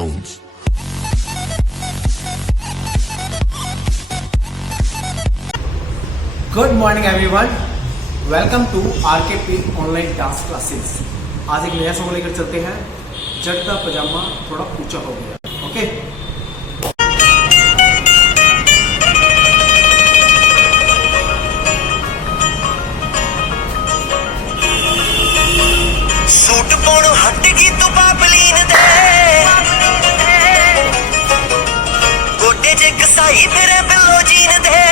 Jones. Good morning everyone, welcome to RKP online dance classes. आज एक नया song लेकर चलते हैं। जट का पजामा थोड़ा ऊंचा हो गया। ओके, सूट पाउणों हट गई तू बाबलीन दे गोडे च कसाई फिरे बिलो जीन दे